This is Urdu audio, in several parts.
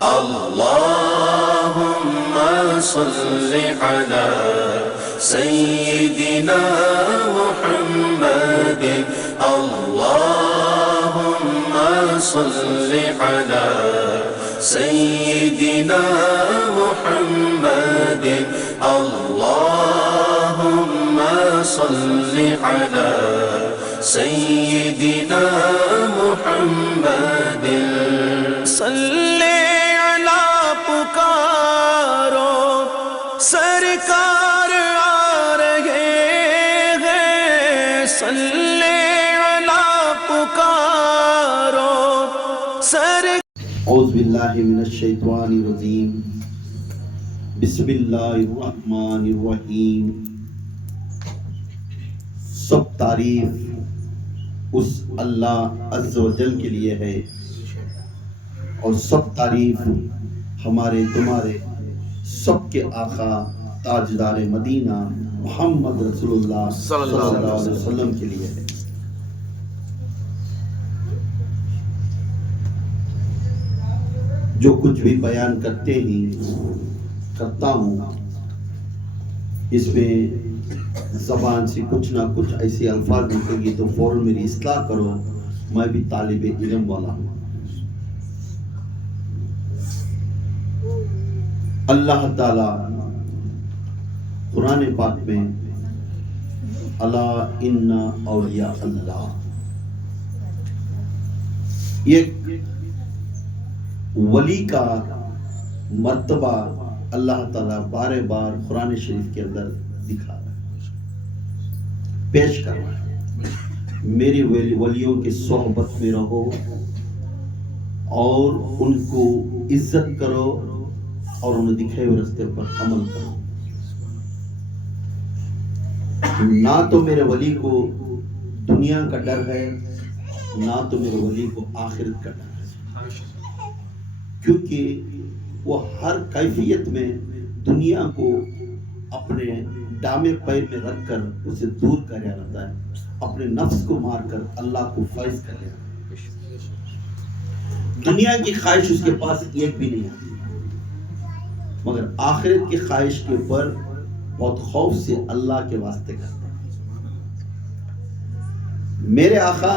اللهم صل على سيدنا محمد اللهم صل على سيدنا محمد اللهم صل على سيدنا محمد صل علی پکارو سرکار آ رہے ہیں صل علی پکارو اعوذ باللہ من الشیطان الرجیم بسم اللہ الرحمن الرحیم سب تعریف اس اللہ عز و جل کے لیے ہے اور سب تعریف ہمارے تمہارے سب کے آقا تاجدار مدینہ محمد رسول اللہ صلی اللہ علیہ وسلم کے لیے ہے۔ جو کچھ بھی بیان کرتا ہوں اس میں زبان سے کچھ نہ کچھ ایسے الفاظ نکلے گی تو فوراً میری اصلاح کرو، میں بھی طالب علم والا ہوں۔ اللہ تعالی قرآن پاک میں الا ان اولیاء اللہ، ایک ولی کا مرتبہ اللہ تعالیٰ بار بار قرآن شریف کے اندر دکھا رہا ہے، پیش کر رہا ہے۔ میری ولیوں کی صحبت میں رہو اور ان کو عزت کرو اور انہیں دکھائے ہوئے راستے پر عمل کرو۔ نہ تو میرے ولی کو دنیا کا ڈر ہے، نہ تو میرے ولی کو آخرت کا ڈر ہے، کیونکہ وہ ہر کیفیت میں دنیا کو اپنے دامے پیر میں رکھ کر اسے دور کر رہتا ہے، اپنے نفس کو مار کر اللہ کو فائز کر رہا ہے۔ دنیا کی خواہش اس کے پاس ایک بھی نہیں آتی، مگر آخرت کی خواہش کے اوپر بہت خوف سے اللہ کے واسطے کرتا ہے۔ میرے آقا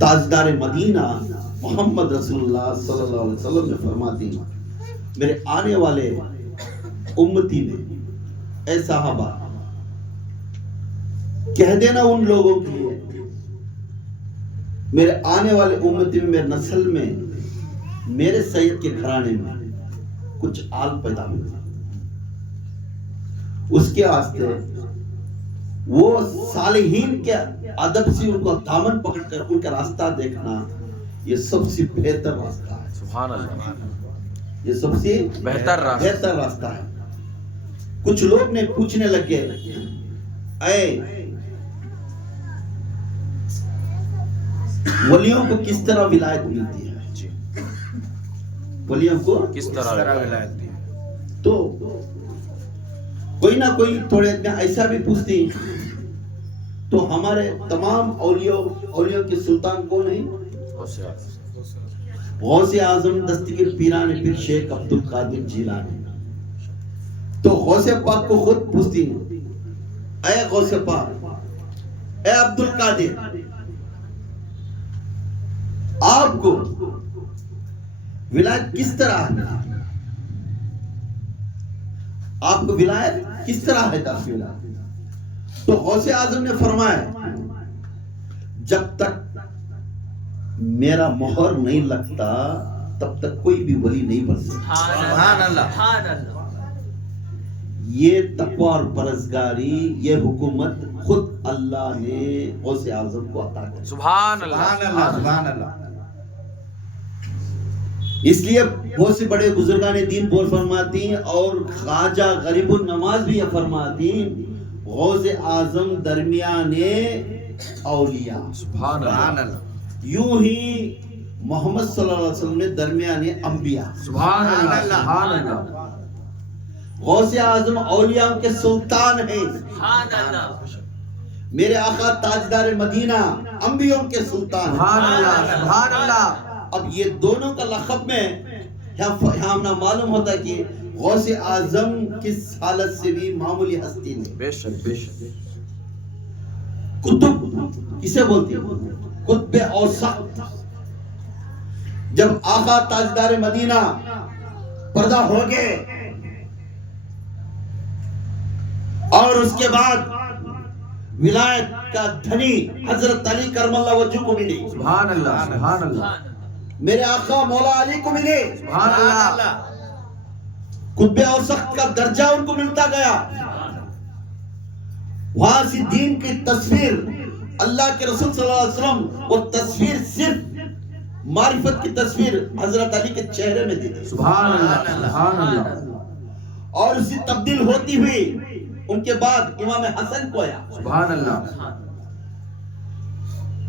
تاجدار مدینہ محمد رسول اللہ صلی اللہ علیہ وسلم نے فرماتی میرے آنے والے امتی میں اے صحابہ کہہ دینا ان لوگوں کے لیے، میرے آنے والے امتی میں میرے نسل میں میرے سید کے گھرانے میں کچھ آل پیدا ہوئی، اس کے واسطے وہ صالحین کے ادب سے ان کو دامن پکڑ کر ان کا راستہ دیکھنا یہ سب سے بہتر راستہ ہے۔ سبحان اللہ، یہ سب سے بہتر راستہ ہے۔ کچھ لوگ نے پوچھنے لگے اے ولیوں کو کس طرح ولایت ملتی ہے، ولیوں کو کس طرح ولایت دی؟ تو کوئی نہ کوئی تھوڑے میں ایسا بھی پوچھتی تو ہمارے تمام اولیاء کے سلطان کون ہیں؟ غوث اعظم دستگیر پیران پیر شیخ عبد القادر جیلانی۔ تو غوث پاک کو خود پوچھتی ہیں اے غوث پاک، اے عبد القادر، آپ کو ولایت کس طرح ہے؟ آپ کو ولایت کس طرح ہے؟ تو غوث اعظم نے فرمایا جب تک میرا مہر نہیں لگتا تب تک کوئی بھی ولی نہیں بن سکتا۔ سبحان اللہ، یہ تقوی اور پرہیزگاری، یہ حکومت خود اللہ نے غوث اعظم کو عطا کی۔ سبحان اللہ، سبحان اللہ۔ اس لیے بہت سے بڑے بزرگان دین بول فرماتی ہیں اور خواجہ غریب النواز بھی یہ فرماتی ہیں غوث اعظم درمیان اولیاء۔ سبحان اللہ، یوں ہی محمد صلی اللہ علیہ وسلم نے درمیان انبیاء۔ سبحان اللہ، سبحان اللہ۔ غوث اعظم اولیاء کے سلطان ہیں، سبحان اللہ۔ میرے آقا تاجدار مدینہ انبیاء کے سلطان ہیں۔ سبحان اللہ، سبحان اللہ۔ اب یہ دونوں کا لقب میں یہاں ہمیں معلوم ہوتا ہے کہ غوث اعظم کس حالت سے بھی معمولی ہستی نہیں. بے شک بے شک. قطب کسے بولتی ہے؟ قطب اوسط. جب آقا تاجدار مدینہ پردہ ہو گئے اور اس کے بعد ولایت کا دھنی حضرت علی کرم اللہ وجہ کو ملی. سبحان اللہ سبحان اللہ. میرے آقا مولا علی کو ملے. سبحان اللہ. قطب اوسط کا درجہ ان کو ملتا گیا. وہاں سے دین کی تصویر اللہ کے رسول صلی اللہ علیہ وسلم وہ تصویر صرف معرفت کی تصویر حضرت علی کے چہرے میں دی. سبحان اللہ سبحان اللہ. اور اسی تبدیل ہوتی ہوئی ان کے بعد امام حسن کو آیا. سبحان اللہ.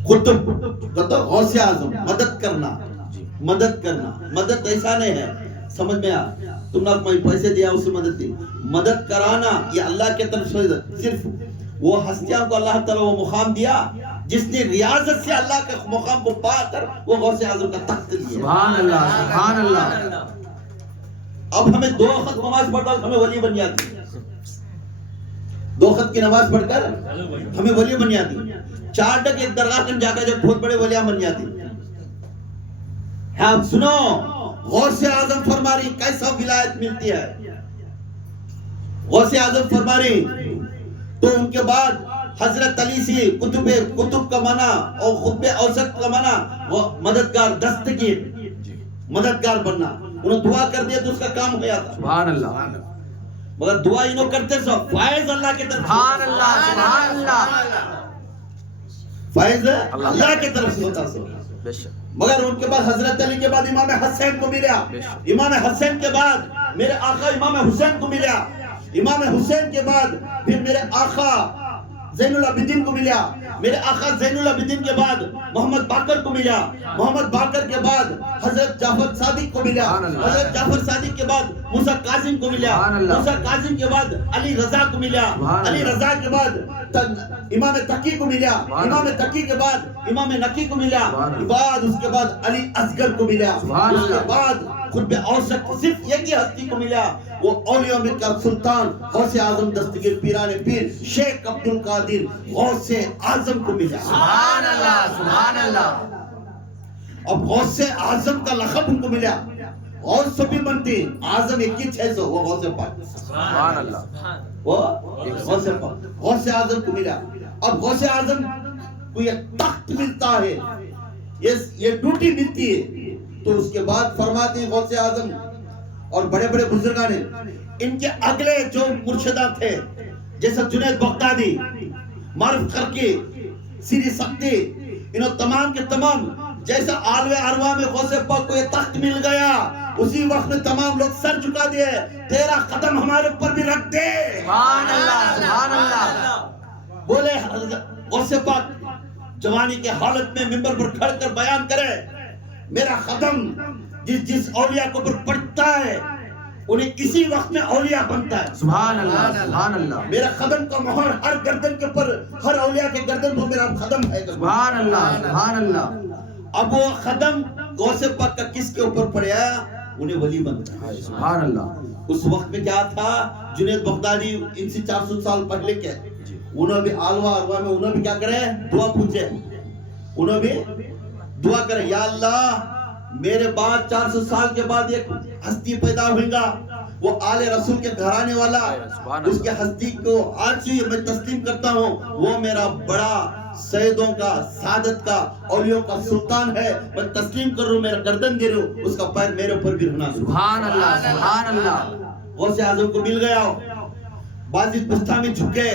قطب غوث اعظم مدد کرنا مدد کرنا. مدد ایسا نہیں ہے سمجھ میں آ تم نے کوئی پیسے دیا اسے مدد دی. مدد کرانا یہ اللہ کے طرف سے صرف وہ ہستیاں کو اللہ تعالیٰ وہ مقام دیا جس نے ریاضت سے اللہ کے مقام کو پا کر وہ غوث اعظم کا تخت لیا. سبحان اللہ سبحان اللہ. اب ہمیں 2 وقت نماز پڑھ کر ہمیں ولی بن جاتی. 2 وقت کی نماز پڑھ کر ہمیں ولی بن جاتی. 4 ٹک ایک درگاہ میں جا کر جب بہت بڑے ولیاں بن جاتی. ہاں سنو غوث اعظم فرما رہی کیسا ولایت ملتی ہے. غوث اعظم فرما رہی تو ان کے بعد حضرت علی سے قطب کا معنی اور قطب اوسط کا معنی وہ مددگار دستگیر مددگار بننا. انہوں دعا کر دیا تو اس کا کام ہو جاتا. سبحان اللہ. مگر دعا انہوں کرتے سو فائز اللہ کے طرف. سبحان اللہ سبحان اللہ. فائز اللہ کے طرف سے ہوتا سو. بے شک. مگر ان کے بعد حضرت علی کے بعد امام حسین کو ملا. امام حسین کے بعد میرے آقا امام حسین کو ملا. امام حسین کے بعد پھر میرے آقا زین العابدین کو ملا. میرے آقا زین العابدین کے بعد محمد باقر کو ملا. محمد باقر کے بعد حضرت جعفر صادق کو ملا. حضرت جعفر صادق کے بعد موسیٰ کاظم کو ملا. موسیٰ کاظم کے بعد علی رضا کو ملا. علی رضا کے بعد امام تقی کو ملا. امام تقی کے بعد امام نقی کو ملا. بعد اس کے بعد علی اصغر کو ملا. اس کے بعد قطب اوسط صرف ایک ہی ہستی کو ملا وہ اولیاء میں کا سلطان غوث اعظم دستگیر پیران پیر شیخ عبد القادر غوث اعظم کو ملا. سبحان اللہ سبحان اللہ. اب غوث اعظم کا لقب ان کو ملا. غوث سبھی بنتے اعظم ایک ہی 600 وہ غوث پاک. سبحان اللہ. وہ غوث پاک غوث اعظم کو ملا. اب غوث اعظم کو یہ تخت ملتا ہے یہ ڈیوٹی ملتی ہے. تو اس کے بعد فرماتے ہیں غوث اعظم اور بڑے بڑے بزرگان ان کے اگلے جو مرشدہ تھے جیسا جنید بغدادی معروف کرکی سیری سختی انہوں تمام کے تمام جیسا عالوے ارواح میں غوث پاک کو یہ تخت مل گیا اسی وقت میں تمام لوگ سر جھکا دیے تیرا قدم ہمارے اوپر بھی رکھ دے. سبحان اللہ سبحان اللہ. بولے غوث پاک جوانی کے حالت میں منبر پر کھڑ کر بیان کرے میرا قدم جس اولیاء کو پر پڑتا ہے انہیں اسی وقت میں اولیاء بنتا ہے. سبحان اللہ سبحان اللہ. میرا قدم کا مہر ہر گردن کے پر ہر اولیاء کے گردن پر میرا قدم ہے. سبحان اللہ سبحان اللہ. اب وہ قدم غوث پاک کا کس کے اوپر پڑیا انہیں ولی بنتا ہے. سبحان اللہ. اس وقت میں کیا تھا جنید بغدادی ان سے 400 سال پہلے کے انہوں بھی عالوہ ارواح میں انہوں بھی کیا کرے دعا پوچھے انہوں بھی دعا کرے یا اللہ میرے بعد 400 سال کے بعد ایک ہستی پیدا ہوئے گا وہ آل رسول کے گھرانے والا اس کے ہستی کو آج ہی میں تسلیم کرتا ہوں وہ میرا بڑا سیدوں کا سعادت کا اولیوں کا سلطان ہے میں تسلیم کر رہا ہوں میرا گردن دے رہا ہوں اس کا پیر میرے اوپر بھی رہنا. سبحان اللہ سبحان اللہ. غوث اعظم کو مل گیا بازی پستہ میں جھکے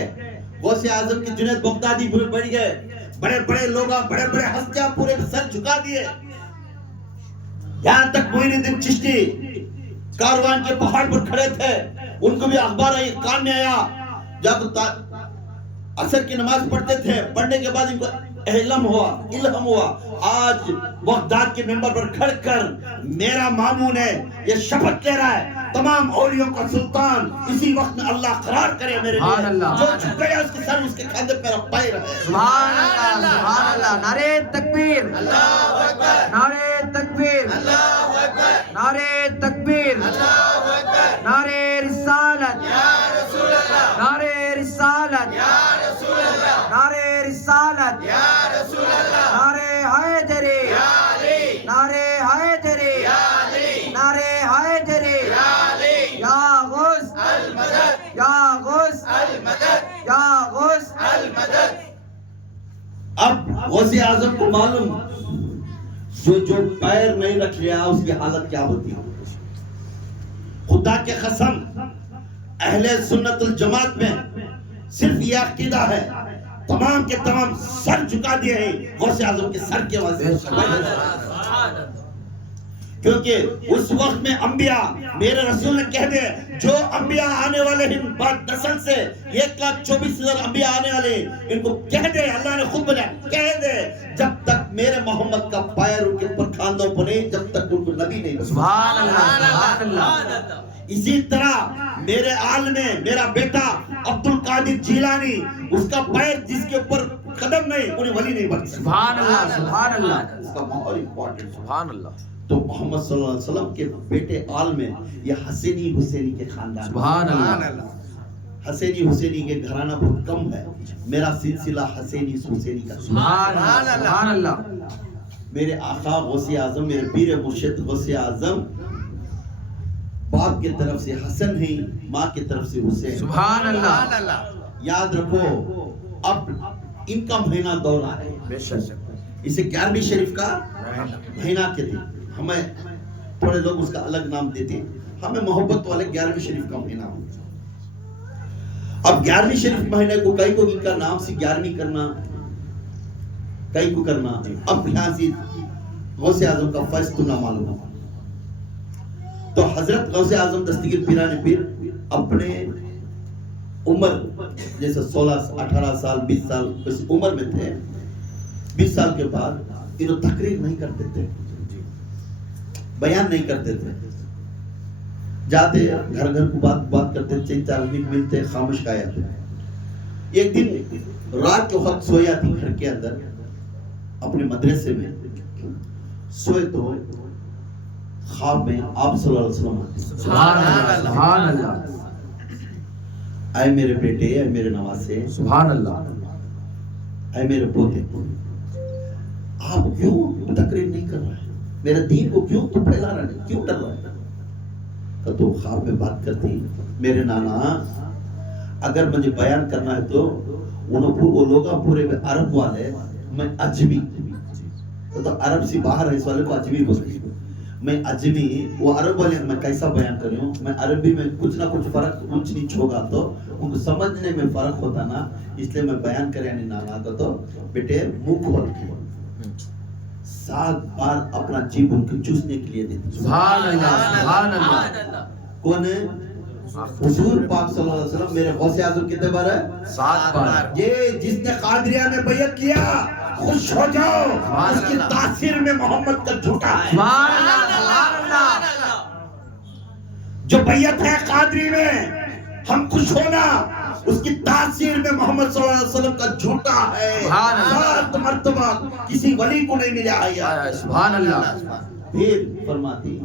غوث اعظم کی جنید بغدادی بڑھ گئے بڑے بڑے لوگ بڑے بڑے ہستیاں پورے سر جھکا دیے یہاں تک معین الدین چشتی کاروان کے پہاڑ پر کھڑے تھے ان کو بھی اخبار کان میں آیا جب عصر کی نماز پڑھتے تھے پڑھنے کے بعد ان کو علم ہوا آج بغداد کے منبر پر کھڑ کر میرا مامون ہے یہ شپت لے رہا ہے تمام اولیوں کا سلطان اسی وقت میں اللہ قرار کرے میرے سبحان لیے. اللہ. جو جھک گیا اس کے سر اس کے کندھے پہ میرا پیر ہے. سبحان اللہ سبحان اللہ. نعرے تکبیر اللہ اکبر نعرے تکبیر اللہ اکبر نعرے تکبیر اللہ اکبر نعرے رسالت یا رسول اللہ نعرے رسالت یا رسول اللہ نعرے رسالت یا رسول اللہ نعرے حیدری یا علی نعرے حیدری یا علی نعرے حیدری یا علی یا غوث المدد یا غوث المدد یا غوث المدد. اب غوث اعظم کو معلوم جو پیر نہیں رکھ لیا اس کی حالت کیا ہوتی ہے. خدا کے قسم اہل سنت الجماعت میں صرف یہ عقیدہ ہے تمام کے تمام سر جھکا دیے ہیں غوث اعظم کے سر کے واسطے. کیونکہ اس وقت میں انبیاء میرے رسول نے کہہ دے جو انبیاء آنے والے ہیں بعد نسل سے 1,24,000 انبیاء آنے والے ہیں ان کو کہہ دے اللہ نے خود بولا کہہ دے جب تک میرے محمد کا پیر ان کے اوپر کھاندوں پر نہیں جب تک ان کو نبی نہیں بنا. سبحان اللہ سبحان اللہ. اسی طرح میرے آل میں میرا بیٹا عبد القادر جیلانی اس کا پیر جس کے اوپر قدم نہیں انہیں ولی نہیں بن سکتا. سبحان اللہ سبحان اللہ اس کا بہت امپورٹنٹ. سبحان اللہ. تو محمد صلی اللہ علیہ وسلم کے بیٹے آل میں یہ حسینی حسینی کے خاندان. سبحان اللہ. حسینی حسینی کے گھرانہ بہت کم ہے. میرا سلسلہ حسینی حسینی کا. سبحان اللہ سبحان اللہ. میرے آقا غوث اعظم میرے پیر مرشد غوث اعظم باپ کی طرف سے حسن ہے ماں کی طرف سے حسین. سبحان اللہ. یاد رکھو اب ان کا مہینہ دورہ ہے. بے شک. اسے 11ویں شریف کا مہینہ کہتے ہیں. ہمیں تھوڑے لوگ اس کا الگ نام دیتے ہیں. ہمیں محبت والے 11ویں شریف کا مہینہ ہوتا ہے. اب 11ویں شریف مہینے کو کئی کو ان کا نام سے 11ویں کرنا کئی کو کرنا. اب یہاں سے غوث اعظم کا فیض تو نہ معلوم ہو. تو حضرت غوث اعظم دستگیر پیران پیر اپنے عمر جیسے 16 18 سال 20 سال اس عمر میں تھے. 20 سال کے بعد انہوں تقریر نہیں کرتے تھے بیان نہیں کرتے تھے. جاتے گھر گھر کو بات کرتے 3-4 منٹ ملتے خاموش گایا. ایک دن رات کے وقت سویا تھی گھر کے اندر اپنے مدرسے میں سوئے تو خواب میں آپ صلی اللہ علیہ وسلم آتے. سبحان اللہ سبحان اللہ. اے میرے بیٹے اے میرے نواسے سبحان اللہ. اے میرے پوتے آپ کیوں تقریر نہیں کر رہے ہیں میرے دین کو کیوں تو پھیلا رہے ہیں کیوں ڈر رہے ہیں. تو خواب میں بات کرتی میرے نانا اگر مجھے بیان کرنا ہے تو وہ لوگ پورے عرب والے میں عجمی تو عرب سے باہر ہے اس والے کو عجمی بولتے میں عجمی وہ عرب والے میں کیسا بیان کر رہی ہوں. میں عربی میں کچھ نہ کچھ فرق اونچ نیچ ہوگا تو ان کو سمجھنے میں فرق ہوتا نا اس لیے میں بیان کرے نہیں نانا تو بیٹے منہ کھول کے 7 بار اپنا جیب ان کو چوسنے کے لیے دیتے. سبحان اللہ سبحان اللہ. کون ہے حضور پاک صلی اللہ علیہ وسلم. میرے غوث اعظم کتنے بار ہے 7 بار. یہ جس نے قادریہ میں بیعت کیا خوش ہو جاؤ اس کی تاثیر میں محمد کا جھوٹا ہے. سبحان اللہ سبحان اللہ. جو بیعت ہے قادری میں ہم خوش ہونا اس کی تاثیر میں محمد صلی اللہ علیہ وسلم کا جھوٹا ہے. سبحان اللہ. 7 مرتبہ کسی ولی کو نہیں ملا ہے. سبحان اللہ. پھر فرماتی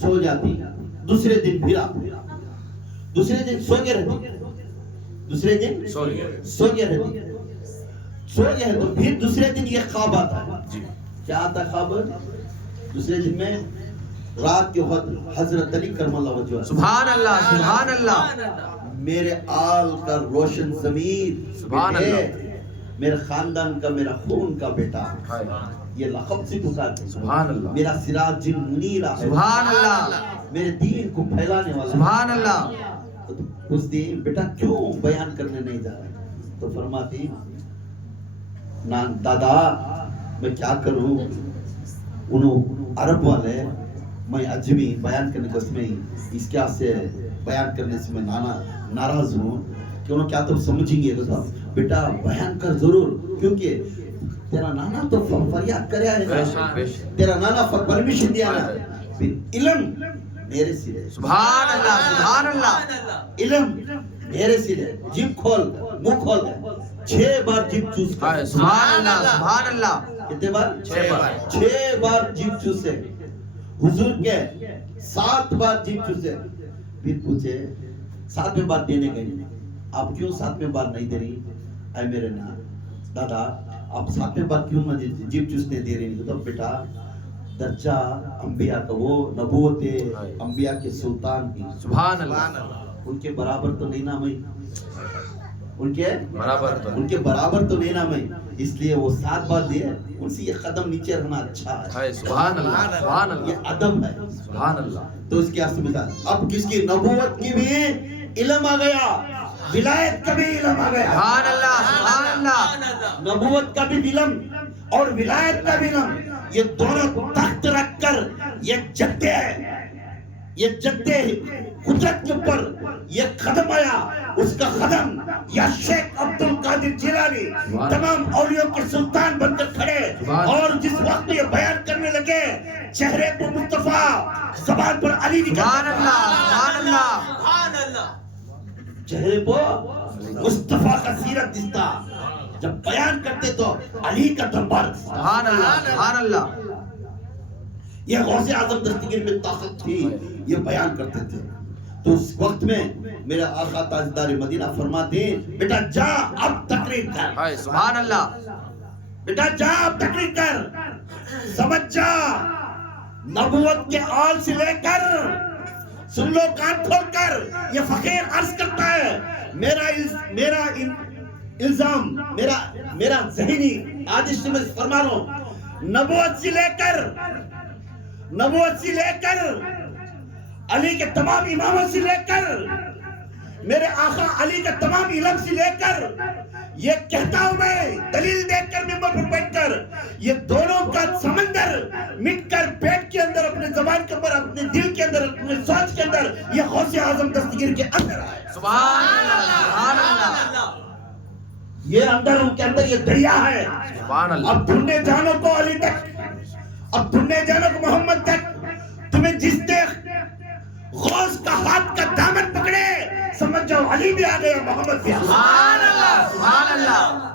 سو جاتی دوسرے دن پھر آتی دوسرے دن سو کے رہتی دوسرے دن سو کے رہتی سو گئے تو پھر دوسرے دن یہ خواب آتا ہے. کیا آتا خواب دوسرے دن میں رات کے وقت حضرت علی کرم اللہ وجہہ سبحان اللہ سبحان اللہ. میرے آل کا روشن ضمیر سبحان اللہ. میرے خاندان کا میرا خون کا بیٹا یہ لقب سے پکارتے سبحان اللہ. میرا سراج منیرہ سبحان اللہ. میرے دین کو پھیلانے والا سبحان اللہ. اس دن بیٹا کیوں بیان کرنے نہیں جا رہا تو فرماتی دادا میں کیا کروں انہوں عرب والے میں عجمی بیان کرنے کو اس میں اس کیا سے بیان کرنے سے میں ناراض ہوں کہ انہوں کیا تو سمجھیں گے تو بیٹا بیان کر ضرور کیونکہ تیرا نانا تو فریاد کریا ہے تیرا نانا پرمیشن دیا نا علم میرے سرے سبحان اللہ سبحان اللہ علم میرے سرے جیب کھول منہ کھول دے 6 بار جیب چوس کر سبحان اللہ سبحان اللہ کتنے بار 6 بار 6 بار جیب چوسے حضور کے 7 بار جیب چوسے پھر پوچھے 7ویں بار دینے گئی آپ کیوں 7ویں بار نہیں دے رہی اے میرے نا دادا آپ 7ویں بار کیوں مجھے جیب چوسنے دے رہی نہیں تو بیٹا درجہ انبیاء کا وہ نبوت انبیاء کے سلطان کی سبحان اللہ ان کے برابر تو نہیں نام ہے ان کے برابر تو نہیں نام ہے اس لیے وہ 7 بار دے ان سے یہ قدم نیچے رہنا اچھا ہے سبحان اللہ سبحان اللہ یہ ادب ہے سبحان اللہ تو اس کی مثال اب کس کی نبوت کی بھی علم آ گیا ولایت کا بھی علم آ گیا سبحان اللہ سبحان اللہ نبوت کا بھی علم اور ولایت کا بھی علم یہ دونوں تخت رکھ کر یہ جدے قدرت کے اوپر یہ قدم آیا اس کا قدم یا شیخ عبد القادر جیلانی تمام اولیاء کے سلطان بن کر کھڑے اور جس وقت یہ بیان کرنے لگے چہرے پر مصطفیٰ زبان پر علی سبحان اللہ سبحان اللہ سبحان اللہ چہرے پر مصطفیٰ کا سیرت دستا جب بیان کرتے تو علی کا دربار سبحان اللہ سبحان اللہ یہ غوث اعظم دستگیر میں طاقت تھی یہ بیان کرتے تھے تو اس وقت میں میرے آقا تاجدار مدینہ فرماتے ہیں بیٹا جا اب تقریر کر سبحان اللہ بیٹا جا اب تقریر کر سمجھ جا نبوت کے آل سے لے کر سن لو کان کھول کر یہ فقیر عرض کرتا ہے میرا الزام میرا ذہنی آدش سے میں فرما رہا ہوں نبوت سے لے کر علی کے تمام اماموں سے لے کر میرے آقا علی کا تمام علم سے لے کر یہ کہتا ہوں میں دلیل دیکھ کر ممبر پر بیٹھ کر یہ دونوں کا سمندر مٹ کر پیٹ کے اندر اپنے زبان کے اندر اپنے دل کے اندر اپنے سوچ کے اندر یہ غوث اعظم دستگیر کے اندر آئے سبحان اللہ سبحان اللہ یہ اندر ان کے اندر یہ دریا ہے سبحان اللہ اب ڈھونڈنے جانو کو علی تک اب ڈھونڈنے جانو کو محمد تک تمہیں جس نے غوث کا ہاتھ کا دامن پکڑے سمجھ جاؤ علی بھی آ گیا محمد بھی آ گیا سبحان اللہ سبحان اللہ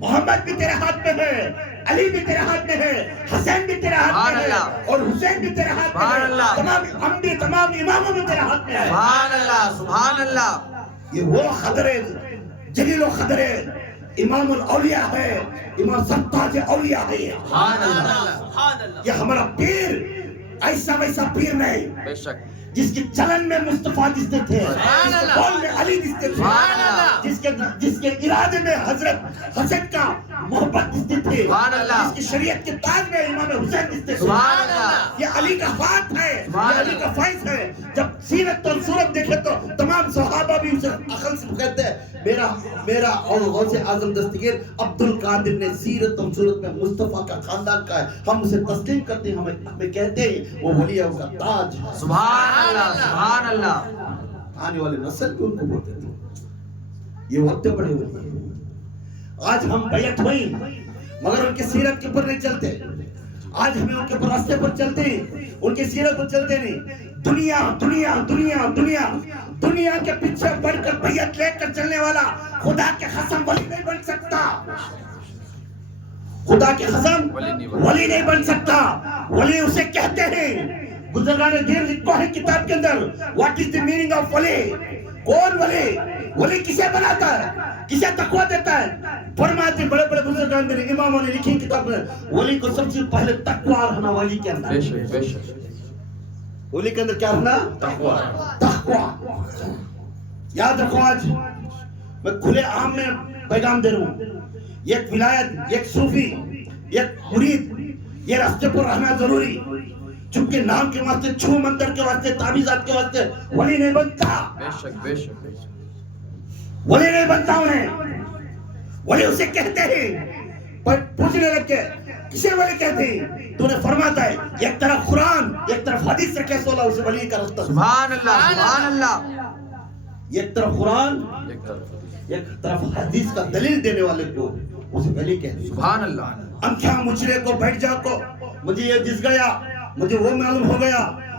محمد بھی تیرے ہاتھ میں ہے علی بھی تیرے ہاتھ میں ہے حسین بھی تیرے ہاتھ میں ہے اور حسین بھی تیرے ہاتھ میں ہے تمام انبیاء تمام اماموں بھی تیرے ہاتھ میں ہے سبحان اللہ سبحان اللہ یہ وہ خضر جلیل و خضر امام الاولیاء ہے امام سرتاج اولیاء ہے سبحان اللہ سبحان اللہ یہ ہمارا پیر ایسا ویسا پیر نہیں بے شک جس کے چلن میں مصطفیٰ دستے تھے جس کے قول میں علی دستے تھے جس کے ارادے میں حضرت حسن کا محبت دستے تھے جس کی شریعت کے تاج میں امام حسین دستے تھے یہ علی کا ہاتھ ہے یہ علی کا فیض ہے جب سیرت اور صورت دیکھے تو تمام صحابہ بھی اسے عقل سے کہتے ہیں میرا اور غوث اعظم دستگیر عبد القادر نے سیرت اور صورت میں مصطفیٰ کا خاندان کا ہے ہم اسے تسلیم کرتے ہیں ہمیں کہتے ہیں وہ ولیوں کا تاج ہے سبحان اللہ سبحان اللہ آنے والے نسل بھی ان کو بولتے تھے یہ وقت بڑے ہوئے آج ہم بیعت ہوئی مگر ان کی سیرت کے پر نہیں چلتے آج ہمیں ان کے پر راستے پر چلتے ہیں ان کی سیرت پر چلتے نہیں دنیا دنیا دنیا دنیا دنیا کے پیچھے پڑھ کر بیعت لے کر چلنے والا خدا کے قسم ولی نہیں بن سکتا خدا کے قسم ولی نہیں بن سکتا ولی اسے کہتے ہیں بزرگان دین لکھو ہے کتاب کے اندر what is the meaning of ولی کون ولی کسے بناتا ہے کسے تقوی دیتا ہے فرماتے بڑے بڑے بزرگان دین اماموں نے لکھی کتاب میں ولی کو سب سے پہلے تقوی رہنا ولی کے اندر بے شک ولی کے اندر کیا رہنا تقوی یاد رکھو آج میں کھلے عام میں پیغام دے رہا ہوں ایک ولایت ایک صوفی ایک مرید یہ راستے پر رہنا ضروری چونکہ نام کے واسطے چھو مندر کے واسطے تعویذات کے واسطے ولی نہیں بنتا بے شک ولی نہیں بنتا انہیں ولی اسے کہتے ہیں پر پوچھنے لگ کے کسے ولی کہتے ہیں تو نے فرماتا ہے ایک طرف قرآن ایک طرف حدیث سے کیسے اللہ اسے ولی کا رستہ سبحان اللہ سبحان اللہ ایک طرف قرآن ایک طرف حدیث کا دلیل دینے والے کو اسے ولی کہتے ہیں سبحان اللہ انکھیاں مچھرے کو بیٹھ جا کو مجھے یہ دس گیا مجھے وہ معلوم ہو گیا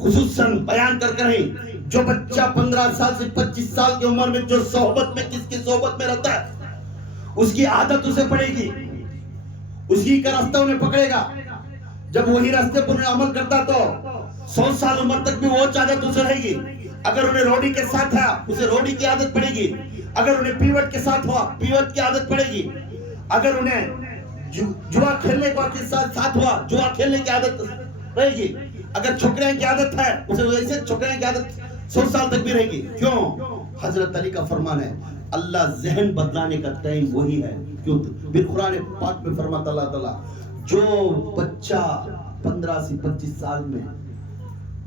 خصوصاً بیان کر کر ہی جو بچہ 15 سال سے 25 سال کی عمر میں جو صحبت میں کس کی صحبت میں رہتا ہے اس کی عادت اسے پڑے گی, اسی کا راستہ انہیں پکڑے گا. جب وہی راستے پر انہیں عمل کرتا تو 100 سال عمر تک بھی وہ عادت اسے رہے گی. اگر انہیں روڑی کے ساتھ ہے اسے روڑی کی عادت پڑے گی, اگر انہیں پیوٹ کے ساتھ ہوا پیوٹ کی عادت پڑے گی, اگر انہیں جوا کھیلنے کے ساتھ ہوا جوا کھیلنے کی عادت رہے گی, اگر چھکرے کی عادت ہے اسے ویسے چھکرے کی عادت 100 سال تک بھی رہے گی. کیوں؟ حضرت علی کا فرمان ہے اللہ ذہن بدلانے کا ٹائم وہی ہے. کیوں؟ پھر قرآن پاک میں فرماتا اللہ تعالیٰ جو بچہ 15 سے 25 سال میں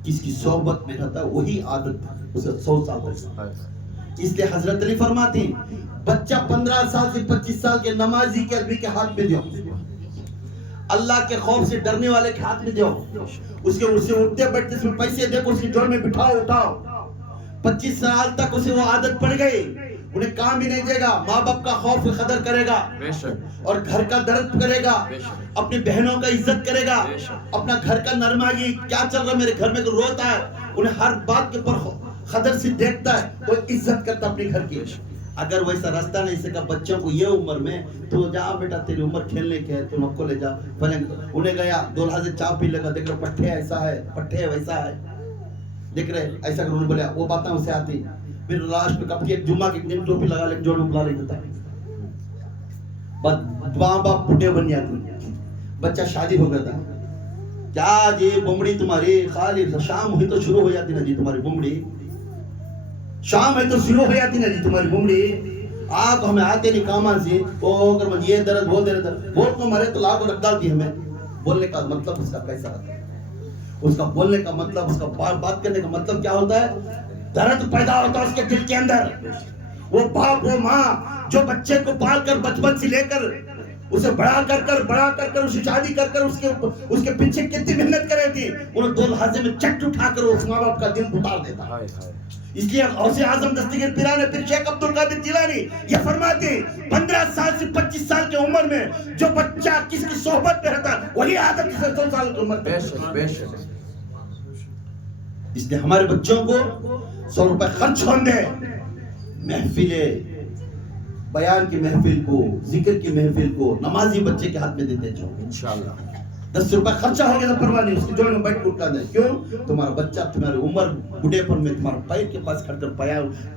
کس کی صحبت میں رہتا ہے وہی عادت اسے 100 سال تک. اس لیے حضرت علی فرماتے ہیں بچہ 15 سال سے 25 سال کے نمازی کے عربی کے ہاتھ میں دیو, اللہ کے خوف سے ڈرنے والے کے ہاتھ میں دیو, اسے اٹھتے بیٹھتے اس میں پیسے دے کو اس کی جوڑ میں بٹھاؤ اٹھاؤ. 25 سال تک اسے وہ عادت پڑ گئی, انہیں کام بھی نہیں دے گا, ماں باپ کا خوف قدر کرے گا اور گھر کا درد کرے گا, اپنی بہنوں کا عزت کرے گا, اپنا گھر کا نرماگی کیا چل رہا میرے گھر میں کوئی روتا ہے انہیں ہر بات کے پر قدر سے دیکھتا ہے, وہ عزت کرتا اپنے گھر کی. اگر ویسا راستہ نہیں سکا بچوں کو یہ عمر میں تو جا بیٹا تیری عمر کھیلنے کے ہے تم اب کو لے جا. انہیں گیا دو لحاظ چاپ پی لگا, دیکھ رہے پٹھے ایسا ہے پٹھے ویسا ہے, دیکھ رہے ایسا کر انہوں نے بولیا وہ باتیں اسے آتی. پھر لاسٹ میں کب ایک جمعہ کی دن ٹوپی لگا لے جوڑ میں بلا لے دیتا ہے, ماں باپ بڈھے بن جاتے. بچہ شادی ہو گیا تھا, کیا جی بمڑی تمہاری خالی شام ہوئی تو شروع ہو جاتی نا جی تمہاری بمڑی, شام ہے تو شروع ہو جاتی نا جی تمہاری بمڑی, آپ ہمیں آتے نہیں کامان سے وہ کر یہ درد وہ درد بول تو مرے تو لاکھ رکھ ڈالتی ہمیں. بولنے کا مطلب اس کا کیسا رہتا ہے, اس کا بولنے کا مطلب اس کا بات کرنے کا مطلب کیا ہوتا ہے, درد پیدا ہوتا ہے اس کے دل کے اندر. وہ باپ وہ ماں جو بچے کو پال کر بچپن سے لے کر اسے بڑا کر اسے شادی کر اس کے پیچھے کتنی محنت کر رہی تھی, انہیں دو لحاظے میں چٹ اٹھا کر اس ماں باپ کا دل اتار دیتا. اس لیے غوث اعظم دستگیر پیران پھر شیخ عبد القادر جیلانی یہ فرماتے ہیں 15 سال سے 25 سال کی عمر میں جو بچہ کس کی صحبت میں رہتا ہے وہی عادت سے 100 سال کی عمر میں. اس لیے ہمارے بچوں کو 100 روپے خرچ ہوندے محفل بیان کی محفل کو, ذکر کی محفل کو نمازی بچے کے ہاتھ میں دیتے جاؤ انشاءاللہ. 10 روپے خرچہ ہو گیا تو پرواہ نہیں, اس کی جوڑ میں بیٹھ اٹھا دیں. کیوں؟ تمہارا بچہ تمہاری عمر بڑھے پر میں تمہارا پیر کے پاس کھڑ کر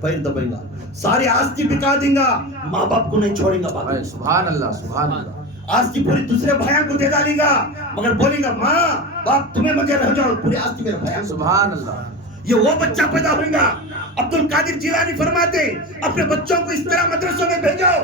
پیر دبائے گا, ساری آستی بکا دیں گا, ماں باپ کو نہیں چھوڑیں گا. سبحان اللہ سبحان اللہ. آستی پوری دوسرے بھائیوں کو دے ڈالیں گا مگر بولیں گا ماں باپ تمہیں مجھے رہ جاؤ, پوری آستی میرے بھائیوں. سبحان اللہ. یہ وہ بچہ پیدا ہوئے گا. عبد القادر جیلانی فرماتے اپنے بچوں کو اس طرح مدرسوں میں بھیجو,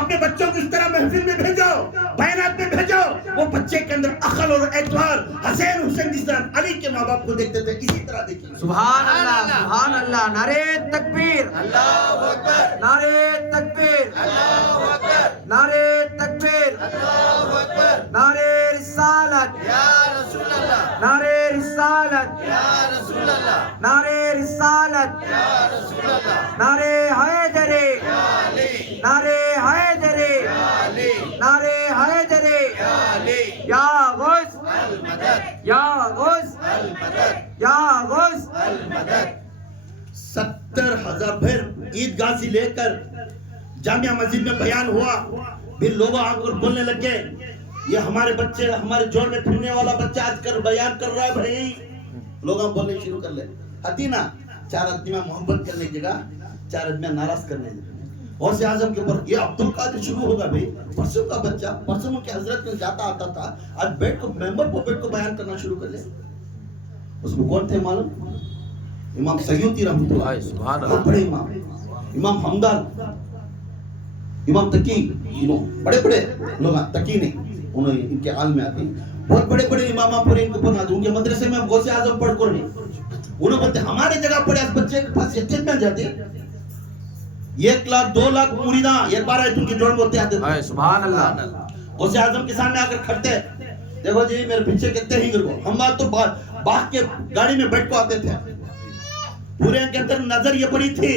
اپنے بچوں کو اس طرح محفل میں بھیجو, بیانات میں بھیجو, وہ بچے کے اندر عقل اور اعتبار حسین جس طرح علی کے ماں باپ کو دیکھتے تھے اسی طرح دیکھیں. سبحان اللہ سبحان اللہ. نعرہ تکبیر, اللہ اکبر, نعرہ تکبیر, اللہ اکبر, نعرہ تکبیر, اللہ اکبر, نعرہ رسالت, یا رسول اللہ, نعرہ رسالت, یا رسول اللہ, نعرہ رسالت, یا رسول اللہ, نعرہ حیدری, یا علی, نعرہ حیدری, یا علی, نعرہ حیدری, یا علی, یا غوث, المدد, یا غوث, المدد, یا غوث. المدد. 70,000 پھر عیدگاہ سے لے کر جامعہ مسجد میں بیان ہوا, پھر لوگ آ کر بولنے لگے یہ ہمارے بچے ہمارے جوڑ میں پھرنے والا بچہ آج کر بیان کر رہا ہے. بھائی لوگ بولنے شروع کر لے آتی نا, 4 آدمی میں محبت کرنے کی جگہ 4 آدمی ناراض کرنے کی جگہ. غوث اعظم کے اوپر یہ عبد القادر شروع ہوگا. بھائی پرسوں کا بچہ پرسوں کے حضرت میں جاتا آتا تھا, آج بیٹھ کو ممبر کو بیٹھ کو بیان کرنا شروع کر لے. اس میں کون تھے معلوم؟ امام سیوطی رحمۃ اللہ, سبحان اللہ. بہت بڑے امام, امام حمدان, امام تقی, بڑے بڑے لوگ تقی نہیں انہوں ان کے عالم میں آتے, بہت بڑے بڑے امام پورے ان کو پڑھا دوں. ان کے مدرسے میں غوث اعظم پڑھ کر نہیں, انہوں بولتے ہمارے جگہ پڑے بچے کے پاس یتیم میں جاتے 1 لاکھ 2 لاکھ مریداں یہ 12 ان کے جوڑ میں ہوتے آتے تھے. سبحان اللہ. غوث اعظم کے سامنے آ کر کھڑتے, دیکھو جی میرے پیچھے کتنے ہی گرو, ہم بات تو باغ کے گاڑی میں بیٹھ کو آتے تھے. پورے کے اندر نظر یہ پڑی تھی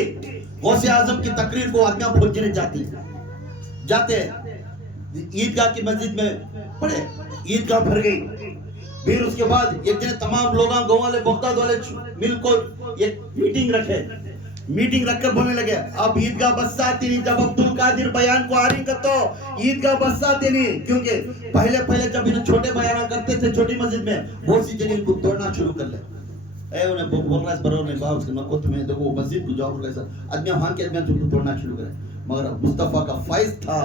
غوث اعظم کی تقریر کو آدمیاں پہنچنے جاتے عیدگاہ کی مسجد میں پڑے, عیدگاہ بھر گئی, پھر اس کے بعد ایک دن تمام لوگاں گاؤں والے بغداد والے مل کو ایک میٹنگ رکھے. میٹنگ رکھ کر بولنے لگے اب عیدگاہ بساتی نہیں. جب عبد القادر بیان کو آ رہی تو عیدگاہ بساتی نہیں, کیونکہ پہلے جب انہیں چھوٹے بیانہ کرتے تھے چھوٹی مسجد میں, بہت سی جگہ ان کو توڑنا شروع کر لے. اے انہیں بول رہا ہے برور نے باپ اس کے مکو تمہیں دیکھو مسجد کو جاؤ کیسا آدمی وہاں کے آدمی کو توڑنا شروع کرے. مگر مصطفیٰ کا فیض تھا,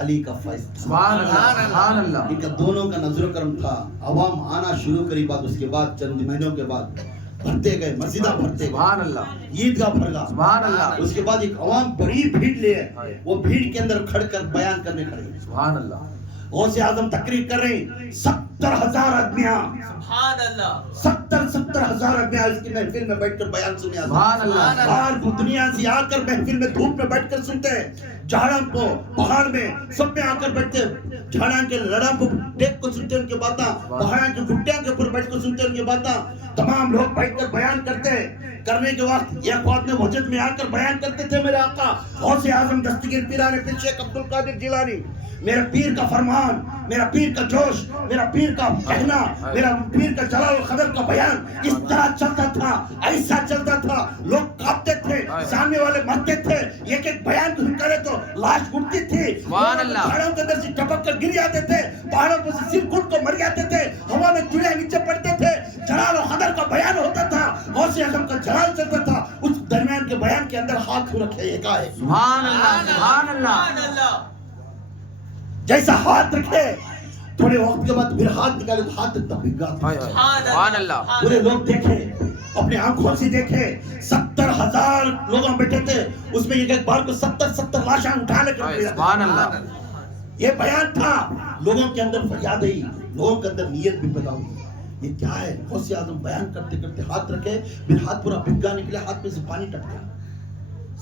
علی کا فیض تھا, سبحان اللہ سبحان اللہ. ان کا دونوں کا نظر و کرم تھا. عوام آنا شروع کری بات, اس کے بعد چند مہینوں کے بعد بھرتے گئے, مسجدہ بھرتے گئے, سبحان اللہ عیدگاہ بھر گا. سبحان اللہ. اس کے بعد ایک عوام بڑی بھیڑ لیے, وہ بھیڑ کے اندر کھڑ کر بیان کرنے کھڑے. سبحان اللہ. غوث اعظم تقریر کر رہے ہیں, 70,000 آدمیاں, سبحان اللہ, 70,000 آدمیاں اس کی محفل میں بیٹھ کر بیان سنے. سبحان اللہ. باہر دنیا سے آ کر محفل میں دھوپ میں بیٹھ کر سنتے ہیں, جھاڑاں کو پہاڑ میں سب میں آ کر بیٹھتے, جھاڑاں کے لڑاں کو دیکھ کو سنتے ان کے باتاں, پہاڑاں کے گھٹیاں کے اوپر بیٹھ کر سنتے ان کی باتاں. تمام لوگ بیٹھ کر بیان کرتے, کرنے کے وقت ایک آدمی مسجد میں آ کر بیان کرتے تھے میرے آقا غوث اعظم دستگیر پیران پیر شیخ عبد القادر جیلانی, میرا پیر کا فرمان, میرا پیر کا جوش, میرا پیر کا کہنا, میرا پیر کا جلال القدر کا بیان اس طرح چلتا تھا, ایسا چلتا تھا, لوگ کانپتے تھے, سامنے والے مرتے تھے, ایک ایک بیان کو کرے تو لاش اٹھتی تھی, پہاڑوں کے اندر سے ٹپک کر گر جاتے تھے, پہاڑوں پر سے سر گھٹ کو مر جاتے تھے, ہوا میں چڑیا نیچے پڑتے تھے, جلال القدر کا بیان ہوتا تھا, غوث اعظم کا جلال چلتا تھا. اس درمیان کے بیان کے اندر ہاتھ کیوں رکھے یہ کہا ہے سبحان اللہ سبحان اللہ. جیسا ہاتھ رکھے تھوڑے وقت کے بعد پھر ہاتھ نکالے تو ہاتھ تک بھگا تھا. سبحان اللہ. پورے لوگ دیکھے, اپنے آنکھوں سے دیکھے, 70,000 لوگوں بیٹھے تھے, اس میں ایک بار کو 70 لاشاں اٹھا لے کر. سبحان اللہ. یہ بیان تھا, لوگوں کے اندر فریاد آئی, لوگوں کے اندر نیت بھی پیدا ہوئی, یہ کیا ہے. غوث اعظم بیان کرتے کرتے ہاتھ رکھے, پھر ہاتھ پورا بھگا نکلے, ہاتھ میں سے پانی ٹپ گیا.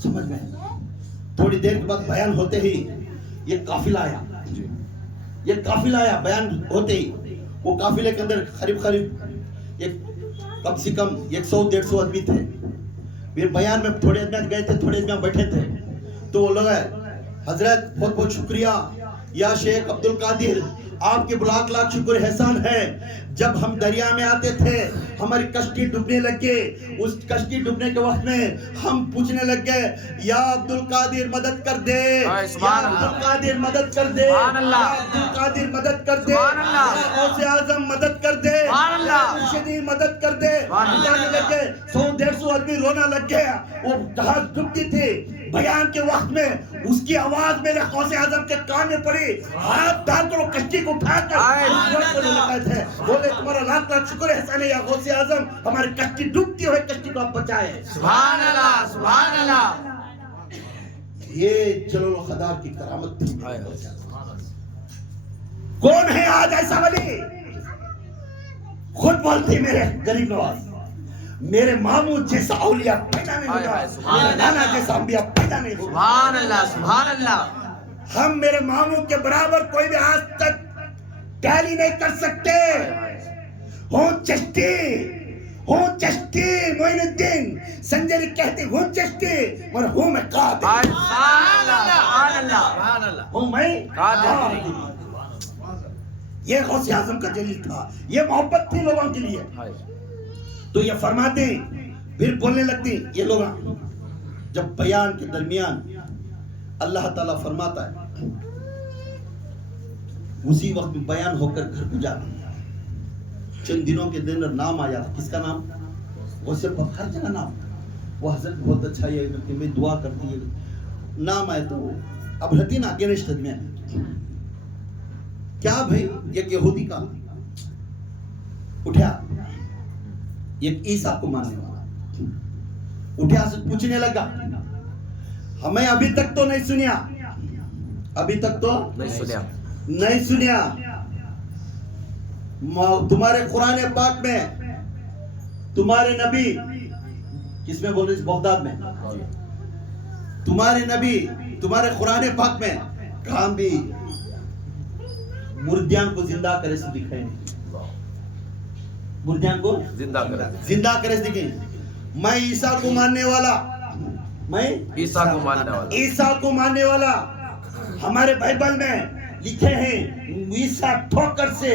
سمجھ میں تھوڑی دیر کے بعد بیان ہوتے ہی یہ قافلہ آیا, یہ قافلہ آیا بیان ہوتے ہی. وہ قافلے کے اندر قریب ایک کم سے کم 100-150 آدمی تھے. پھر بیان میں تھوڑے آدمی گئے تھے, تھوڑے آدمی بیٹھے تھے, تو وہ لوگ حضرت بہت بہت شکریہ یا شیخ عبد القادر, آپ کے لاکھ لاکھ شکر احسان ہے. جب ہم دریا میں آتے تھے ہماری کشتی ڈوبنے لگ گئے, اس کشتی ڈوبنے کے وقت میں ہم پوچھنے لگ گئے یا عبد القادر مدد کر دے, یا عبد القادر مدد کر دے, یا عبد القادر مدد کر دے, یا غوث اعظم مدد کر دے, یا مرشدی مدد کر دے. جانے لگ گئے, 100-150 آدمی رونا لگ گیا. وہ جہاز ڈوبتی تھی, بیان کے وقت میں اس کی آواز میرے غوث اعظم کے کان میں پڑی, ہاتھ ڈال کر وہ کشتی کو اٹھا کر تھے, بولے تمہارا لاکھ لاکھ شکر احسان ہے یا غوث اعظم, ہماری کشتی ڈوبتی ہوئے کشتی کو آپ بچائے. سبحان اللہ سبحان اللہ. یہ جلال القدر کی کرامت تھی. کون ہے آج ایسا ولی؟ خود بولتے میرے غریب نواز, میرے ماموں جیسا اولیاء پیدا نہیں ہوگا, میرے نانا جیسا انبیاء پیدا نہیں ہوگا. سبحان اللہ سبحان اللہ. ہم میرے ماموں کے برابر کوئی بھی آج تک ٹیلی نہیں کر سکتے. ہوں چشتی معین الدین سنجری کہتے ہوں چشتی, مگر ہوں میں قادری. سبحان اللہ. ہوں میں قادری. یہ غوث اعظم کا جلیل تھا, یہ محبت تھی لوگوں کے لیے. تو یہ فرماتے پھر بولنے لگتے یہ لوگ. جب بیان کے درمیان اللہ تعالیٰ فرماتا ہے, اسی وقت بیان ہو کر گھر کو جاتے. چند دنوں کے دن نام آیا, کس کا نام؟ وہ صرف ہر جگہ نام, وہ حضرت بہت اچھا ہے کہ میں دعا کرتی ہے, نام آئے تو اب رہتی نا گنیش میں کیا بھائی, ایک یہودی کا اٹھا, ایک عیسیٰ کو ماننے والا اٹھا سے پوچھنے لگا, ہمیں ابھی تک تو نہیں سنیا, ابھی تک تو نہیں سنیا, تمہارے قرآن پاک میں تمہارے نبی کس میں بول رہے, بغداد میں تمہارے نبی تمہارے قرآن پاک میں کہاں بھی مردیان کو زندہ کرے سے دکھائیں, مردیان کو زندہ کرے سے دکھائیں. میں عیسیٰ کو ماننے والا, میں عیسیٰ کو ماننے والا, ہمارے بائبل میں لکھے ہیں عیسیٰ ٹھوکر سے